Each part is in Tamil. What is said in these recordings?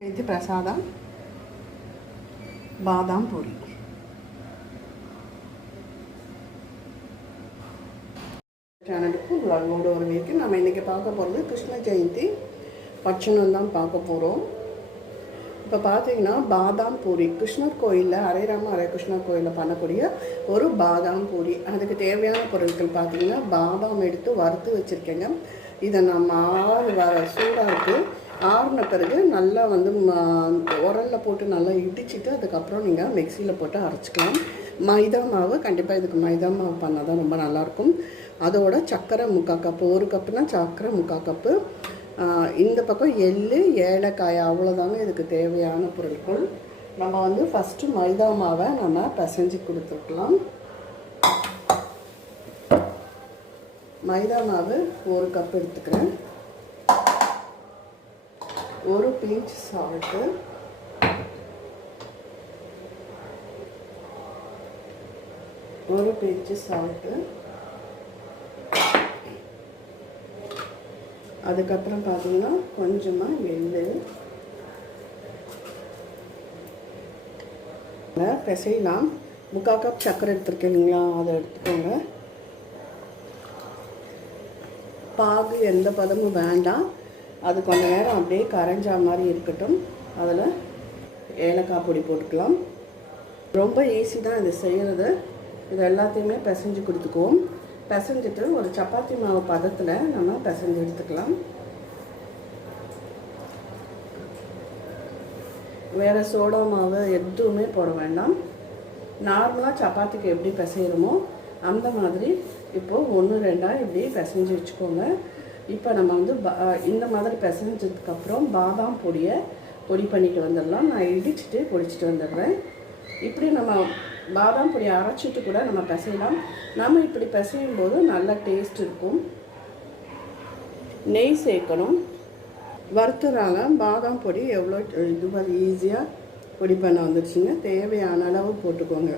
ఇది ప్రసాదం బాదాం పూరి சேனலுக்கு உங்களோட ஒரு வீக்கு நம்ம இன்றைக்கி பார்க்க போகிறது கிருஷ்ண ஜெயந்தி பட்சணம் தான் பார்க்க போகிறோம் இப்போ பார்த்தீங்கன்னா பாதாம் பூரி கிருஷ்ணர் கோயிலில் ஹரே ராம ஹரே கிருஷ்ணர் கோயிலில் பண்ணக்கூடிய ஒரு பாதாம் பூரி அதுக்கு தேவையான பொருட்கள் பார்த்தீங்கன்னா பாதாம் எடுத்து வறுத்து வச்சுருக்கேங்க இதை நம்ம ஆறு வர சூடாக இருக்குது ஆறுன பிறகு நல்லா வந்து உரலில் போட்டு நல்லா இடிச்சிட்டு அதுக்கப்புறம் நீங்கள் மிக்சியில் போட்டு அரைச்சிக்கலாம். மைதா மாவு கண்டிப்பாக இதுக்கு மைதா மாவு பண்ணால் தான் ரொம்ப நல்லாயிருக்கும். அதோட சர்க்கரை முக்கால் கப்பு ஒரு கப்புனா சர்க்கரை முக்கால் கப்பு. இந்த பக்கம் எள்ளு ஏலக்காய் அவ்வளோதாங்க இதுக்கு தேவையான பொருட்கள். நம்ம வந்து ஃபஸ்ட்டு மைதா மாவை நம்ம பிசைஞ்சு கொடுத்துருக்கலாம். மைதா மாவு ஒரு கப் எடுத்துக்கிறேன். ஒரு பிஞ்ச் சால்ட்டு ஒரு பிஞ்சு சால்ட்டு அதுக்கப்புறம் பார்த்தீங்கன்னா கொஞ்சமாக எள்ளு பிசையலாம். முக்கால் கப் சர்க்கரை எடுத்துருக்கேன் இல்லைங்களா அதை எடுத்துக்கோங்க. பாகு எந்த பதமும் வேண்டாம். அது கொஞ்ச நேரம் அப்படியே கரைஞ்சா மாதிரி இருக்கட்டும். அதில் ஏலக்காய் பொடி போட்டுக்கலாம். ரொம்ப ஈஸி தான் இது செய்கிறது இது எல்லாத்தையுமே பிசைஞ்சு கொடுத்துக்குவோம். பிசைஞ்சிட்டு ஒரு சப்பாத்தி மாவு பதத்தில் நம்ம பிசைஞ்சு எடுத்துக்கலாம். வேறு சோடா மாவு எதுவுமே போட வேண்டாம். நார்மலாக சப்பாத்திக்கு எப்படி பிசைகிறோமோ அந்த மாதிரி இப்போது ஒன்று ரெண்டாக இப்படி பிசைஞ்சு வச்சுக்கோங்க. இப்போ நம்ம வந்து ப இந்த மாதிரி பிசைஞ்சதுக்கப்புறம் பாதாம் பொடியை பொடி பண்ணிட்டு வந்துடலாம். நான் இடிச்சிட்டு பொடிச்சிட்டு வந்துடுறேன். இப்படி நம்ம பாதாம் பொடியை அரைச்சிட்டு கூட நம்ம பிசையலாம். நம்ம இப்படி பிசையும் போது நல்ல டேஸ்ட் இருக்கும். நெய் சேர்க்கணும். வறுத்துறாங்க. பாதாம் பொடி எவ்வளோ இதுவாக ஈஸியாக பொடி பண்ண வந்துருச்சுங்க. தேவையான அளவு போட்டுக்கோங்க.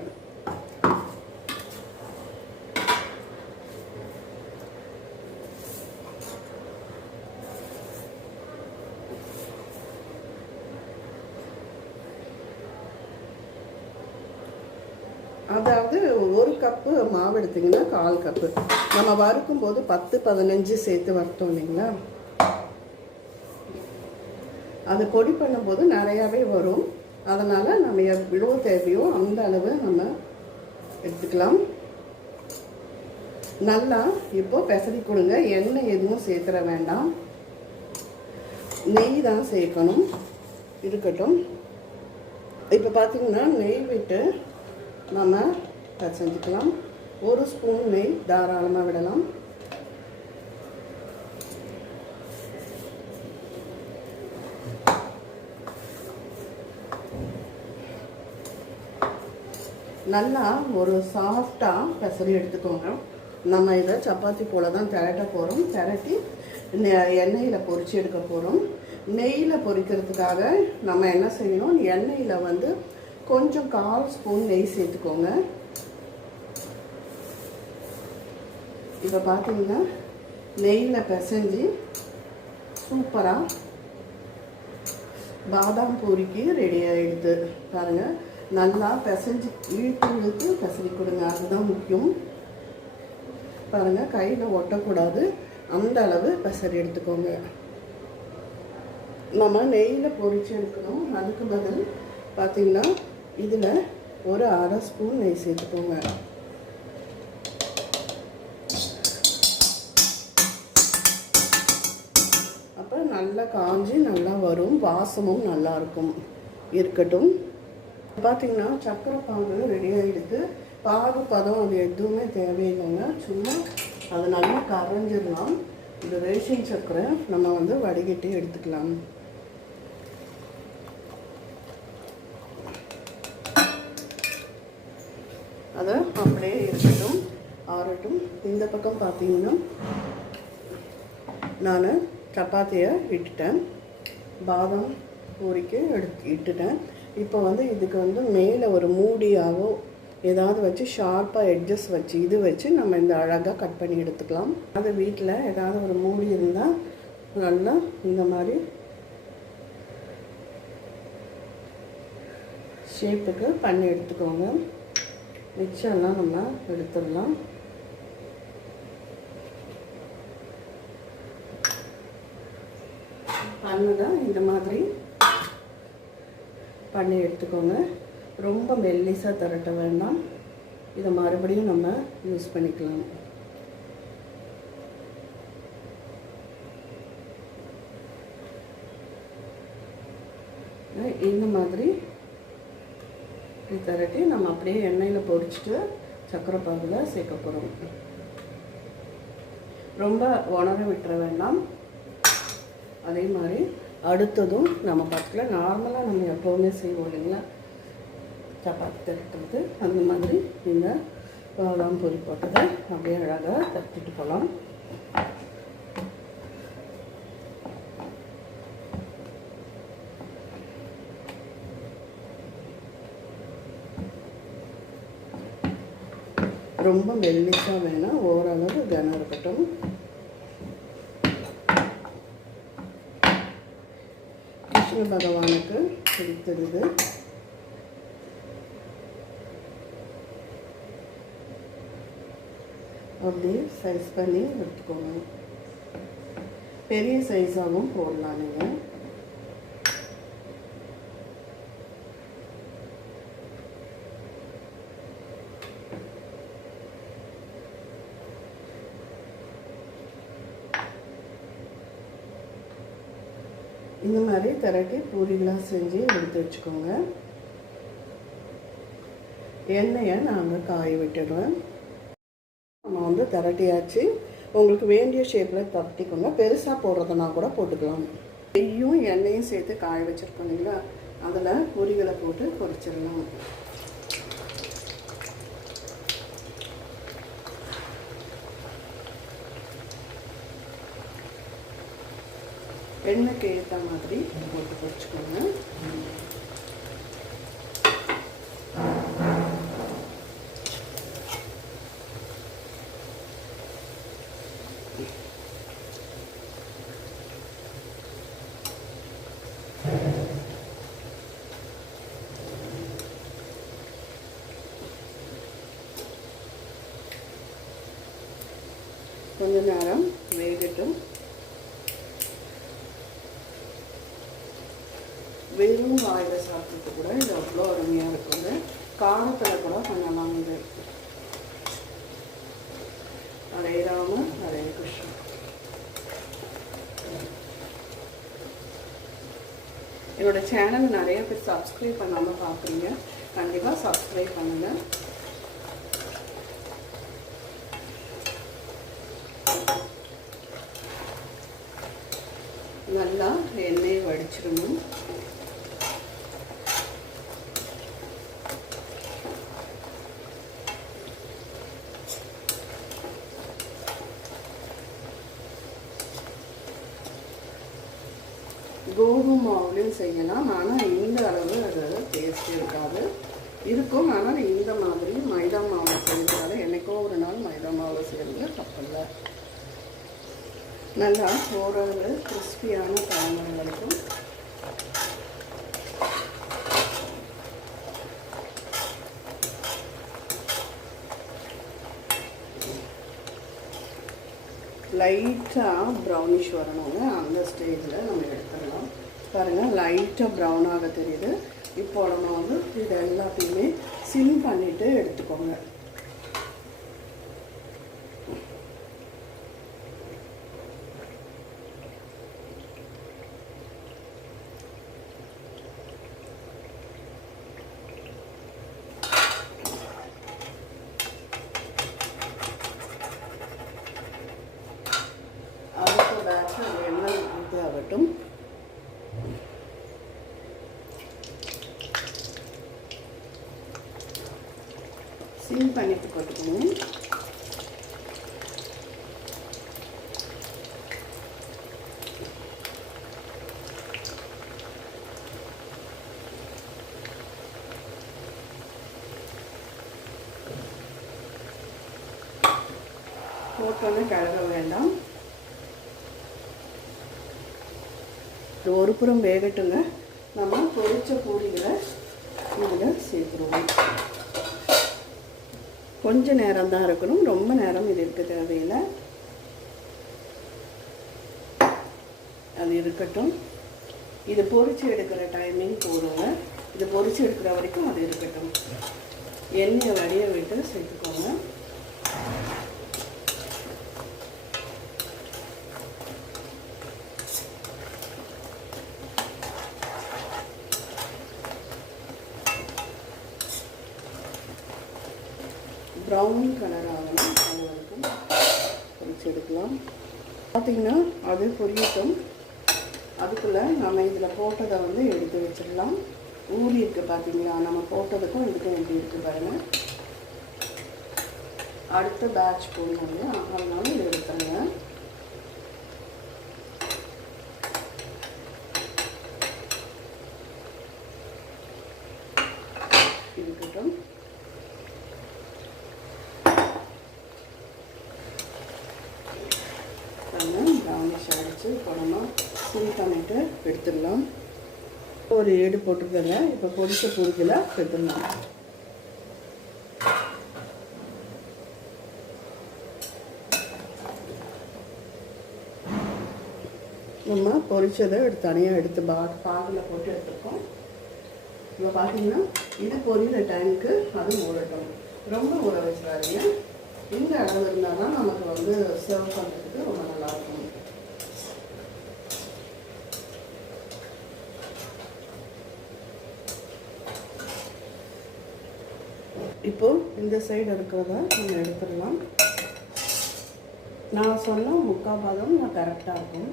அதாவது ஒரு கப்பு மாவு எடுத்திங்கன்னா கால் கப்பு. நம்ம வறுக்கும் போது பத்து பதினஞ்சு சேர்த்து வறுத்தோம் இல்லைங்களா? அது பொடி பண்ணும்போது நிறையாவே வரும். அதனால் நம்ம எவ்வளோ தேவையோ அந்த அளவு நம்ம எடுத்துக்கலாம். நல்லா இப்போ பெசரி கொடுங்க. எண்ணெய் எதுவும் சேர்த்துற வேண்டாம். நெய் தான் சேர்க்கணும். இருக்கட்டும். இப்போ பார்த்தீங்கன்னா நெய் விட்டு நம்ம செஞ்சுக்கலாம். ஒரு ஸ்பூன் நெய் தாராளமாக விடலாம். நல்லா ஒரு சாஃப்டாக பெசரி எடுத்துக்கோங்க. நம்ம இதை சப்பாத்தி போல தான் திரட்ட போகிறோம் திரட்டி எண்ணெயில் பொறிச்சு எடுக்க போகிறோம் நெய்யில் பொரிக்கிறதுக்காக நம்ம என்ன செய்யணும்? எண்ணெயில் வந்து கொஞ்சம் கால் ஸ்பூன் நெய் சேர்த்துக்கோங்க. இப்போ பார்த்தீங்கன்னா நெய்யில் பிசைஞ்சு சூப்பராக பாதாம் பூரிக்கு ரெடி ஆகிடுது பாருங்கள் நல்லா பிசைஞ்சு இழுத்து இழுத்து பிசறி கொடுங்க. அதுதான் முக்கியம். பாருங்கள் கையில் ஒட்டக்கூடாது. அந்த அளவு பிசறி எடுத்துக்கோங்க. நம்ம நெய்யில் பொறிச்சு எடுக்கணும். அதுக்கு பதில் பார்த்தீங்கன்னா இதில் ஒரு அரை ஸ்பூன் நெய் சேர்த்துக்கோங்க. அப்போ நல்லா காஞ்சி நல்லா வரும் வாசமும் நல்லா இருக்கும். இருக்கட்டும். பார்த்தீங்கன்னா சக்கரை பாகு ரெடி ஆகிடுது பாகு பதம் அது எதுவுமே தேவையில்லைங்க. சும்மா அது நல்லா கரைஞ்சிடலாம். இந்த ரேஷன் சக்கரை நம்ம வந்து வடிகட்டி எடுத்துக்கலாம். அதை அப்படியே இருக்கட்டும் ஆறட்டும். இந்த பக்கம் பார்த்தீங்கன்னா நான் சப்பாத்தியை இட்டுட்டேன். பாதாம் பூரிக்கு எடுத்து இட்டுட்டேன். இப்போ வந்து இதுக்கு வந்து மேலே ஒரு மூடியாகவோ ஏதாவது வச்சு ஷார்ப்பாக எட்ஜஸ் வச்சு இது வச்சு நம்ம இந்த அழகாக கட் பண்ணி எடுத்துக்கலாம். அது வீட்டில் ஏதாவது ஒரு மூடி இருந்தால் நல்லா இந்த மாதிரி ஷேப்புக்கு பண்ணி எடுத்துக்கோங்க. மிச்சம்லாம் நம்ம எடுத்துடலாம். பண்ணதை இந்த மாதிரி பண்ணி எடுத்துக்கோங்க. ரொம்ப மெல்லிசாக திரட்ட வேண்டாம். இதை மறுபடியும் நம்ம யூஸ் பண்ணிக்கலாம். இந்த மாதிரி இப்படி திரட்டி நம்ம அப்படியே எண்ணெயில் பொரிச்சிட்டு சக்கரை பாகில் சேர்க்க போகிறோம் ரொம்ப உணர விட்டுற வேண்டாம். அதே மாதிரி அடுத்ததும் நம்ம பார்த்துக்கலாம் நார்மலாக நம்ம எப்போவுமே செய்வோம் இல்லைங்களா? சப்பாத்தி தட்டுறது. அந்த மாதிரி இந்த பாதாம் பொரி போட்டதை அப்படியே அழகாக தட்டிட்டு போகலாம். ரொம்ப மெல்லிசாக வேணாம் ஓரளவு கனம் இருக்கட்டும். கிருஷ்ண பகவானுக்கு பிடித்தது. அப்படியே சைஸ் பண்ணி எடுத்துக்கோங்க. பெரிய சைஸாகவும் போடலாம் நீங்கள் இந்த மாதிரி திரட்டி பூரிகளாக செஞ்சு எடுத்து வச்சுக்கோங்க. எண்ணெயை நாங்கள் காய விட்டுடுவேன் நம்ம வந்து திரட்டியாச்சு. உங்களுக்கு வேண்டிய ஷேப்பில் தட்டிக்கோங்க. பெருசாக போடுறதுனா கூட போட்டுக்கலாம். நெய்யும் எண்ணெயும் சேர்த்து காய வச்சுருக்கோம் இல்லைங்களா? அதில் பொரிகளை போட்டு பொரிச்சிடலாம். எண்ணெய்க்கு ஏற்ற மாதிரி போட்டு பொறிச்சுக்கோங்க கொஞ்ச நேரம் வேகட்டும் வெறும் வாயில் சாப்பிட்டு கூட இது அவ்வளோ அருமையாக இருக்குங்க. காரத்தில் கூட பண்ணலாம் இது. ஹரே ராம ஹரே கிருஷ்ணா என்னோட சேனல் நிறைய பேர் சப்ஸ்கிரைப் பண்ணாமல் பார்க்குறீங்க. கண்டிப்பாக சப்ஸ்கிரைப் பண்ணுங்கள் நல்லா எண்ணெயை வடிச்சிடணும். செய்யலாம். ஆனால் இந்த அளவு அது டேஸ்ட் இருக்காது. இருக்கும். ஆனால் இந்த மாதிரி மைதா மாவு செய்யறதுனால என்றைக்கோ ஒரு நாள் மைதா மாவு செய்கிறது தப்பில்லை நல்லா ஓரளவு கிறிஸ்பியான பழங்கள் வரைக்கும் லைட்டாக ப்ரௌனிஷ் வரணுங்க அந்த ஸ்டேஜில் நம்ம எடுத்துக்கலாம். பாருங்கள் லைட்டாக ப்ரௌனாக தெரியுது. இப்போ நம்ம வந்து இது எல்லாத்தையுமே சிம் பண்ணிவிட்டு எடுத்துக்கோங்க. அடுத்த பேட்ச் எண்ணெய் இது ஆகட்டும்? சிம் பண்ணிட்டு போட்டுக்கணும் போட்டோன்னே வேண்டாம். இது ஒரு புறம் வேகட்டுங்க. நம்ம பொரிச்ச பூரிகளை இதில் சேர்த்துருவோம். கொஞ்ச நேரம் தான் இருக்கணும். ரொம்ப நேரம் இது இருக்க தேவையில்லை. அது இருக்கட்டும். இது பொறிச்சு எடுக்கிற டைமிங் போடுங்க. இது பொறிச்சு எடுக்கிற வரைக்கும் அது இருக்கட்டும். எண்ணெயை வடிய விட்டு சேர்த்துக்கோங்க ப்ரௌன் கலர் ஆகணும் அது வரைக்கும் பொரிச்சு எடுக்கலாம் பார்த்தீங்கன்னா அது பொரியட்டும் அதுக்குள்ளே போட்டதை வந்து எடுத்து வச்சிடலாம். ஊறி இருக்குது பார்த்தீங்களா நம்ம போட்டதுக்கும் இதுக்கும் எப்படி இருக்குது பாருங்கள் அடுத்த பேட்ச் போடணும் அதனால இது எடுத்துருங்க. இருக்கட்டும். ப்ரௌனிஷ் அடித்து குடமாக புளி டொமேட்டோ எடுத்துடலாம். ஒரு ஏடு போட்டுக்கோங்க. இப்போ பொரிச்ச பொரிக்கல எடுத்துடலாம். நம்ம பொரிச்சதை எடுத்து தனியாக எடுத்து பா பாகில் போட்டு எடுத்துருக்கோம் இப்போ பார்த்தீங்கன்னா இது பொரியிற டைமுக்கு அது ஊறட்டும். ரொம்ப ஊற வச்சிடாதீங்க. இந்த அளவு இருந்தால் தான் நமக்கு வந்து சர்வ் பண்ணுறதுக்கு ரொம்ப நல்லாயிருக்கும் இப்போ இந்த சைடு இருக்கிறத நம்ம எடுத்துடலாம். நான் சொன்ன முக்கால் பாதம் நான் கரெக்டாக இருக்கும்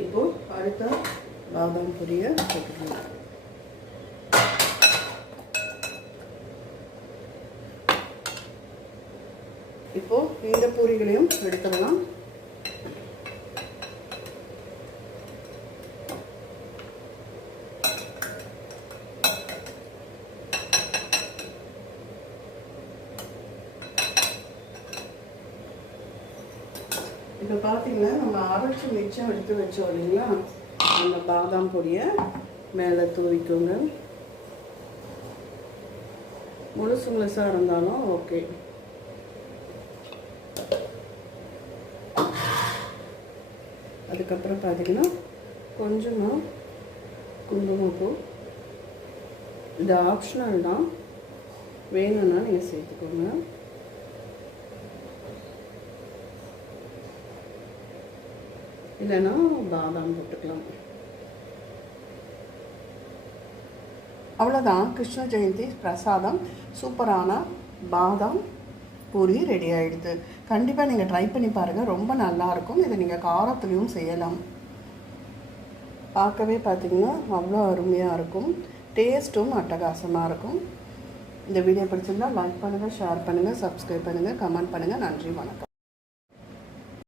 இப்போ அடுத்த பாதாம் பொரியை போட்டுக்கலாம் இப்போ இந்த பூரிகளையும் எடுத்துடலாம். இப்போ பார்த்தீங்கன்னா நம்ம அரைச்சி மிச்சம் எடுத்து வச்சோம் இல்லைங்களா? அந்த பாதாம் பொடியை மேலே தூவிக்கோங்க. முழுசு முழுசாக இருந்தாலும் ஓகே. அதுக்கப்புறம் பார்த்தீங்கன்னா கொஞ்சமாக குங்குமப்பூ இது ஆப்ஷனல் தான். வேணும்னா நீங்கள் சேர்த்துக்கோங்க. இல்லைன்னா பாதாம் போட்டுக்கலாம். அவ்வளோதான் கிருஷ்ண ஜெயந்தி பிரசாதம் சூப்பரான பாதாம் பூரி ரெடி ஆகிடுது கண்டிப்பாக நீங்கள் ட்ரை பண்ணி பாருங்கள் ரொம்ப நல்லாயிருக்கும் இதை நீங்கள் காரத்துலேயும் செய்யலாம். பார்க்கவே பார்த்தீங்கன்னா அவ்வளோ அருமையாக இருக்கும். டேஸ்ட்டும் அட்டகாசமாக இருக்கும். இந்த வீடியோ பிடிச்சிருந்தால் லைக் பண்ணுங்கள் ஷேர் பண்ணுங்கள் சப்ஸ்கிரைப் பண்ணுங்கள் கமெண்ட் பண்ணுங்கள் நன்றி வணக்கம்.